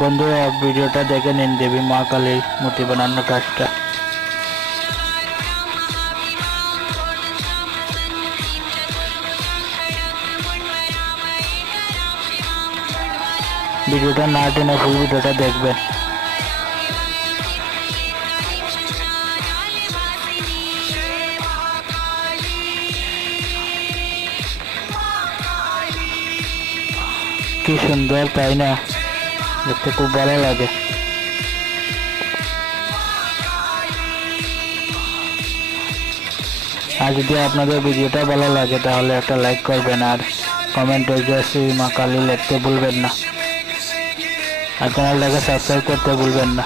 বন্ধুরা ভিডিওটা দেখে নিন দেবী মা কালীর মূর্তি বানানোর কাজটা। ভিডিওটা না টেনে ফুল ভিডিওটা দেখবেন। কি সুন্দর তাই না, দেখতে খুব ভালো লাগে। আর যদি আপনাদের ভিডিওটা ভালো লাগে তাহলে একটা লাইক করবেন আর কমেন্টে জয় শ্রী মা কালী লিখতে ভুলবেন না, আর চ্যানেলটাকে সাবস্ক্রাইব করতে ভুলবেন না।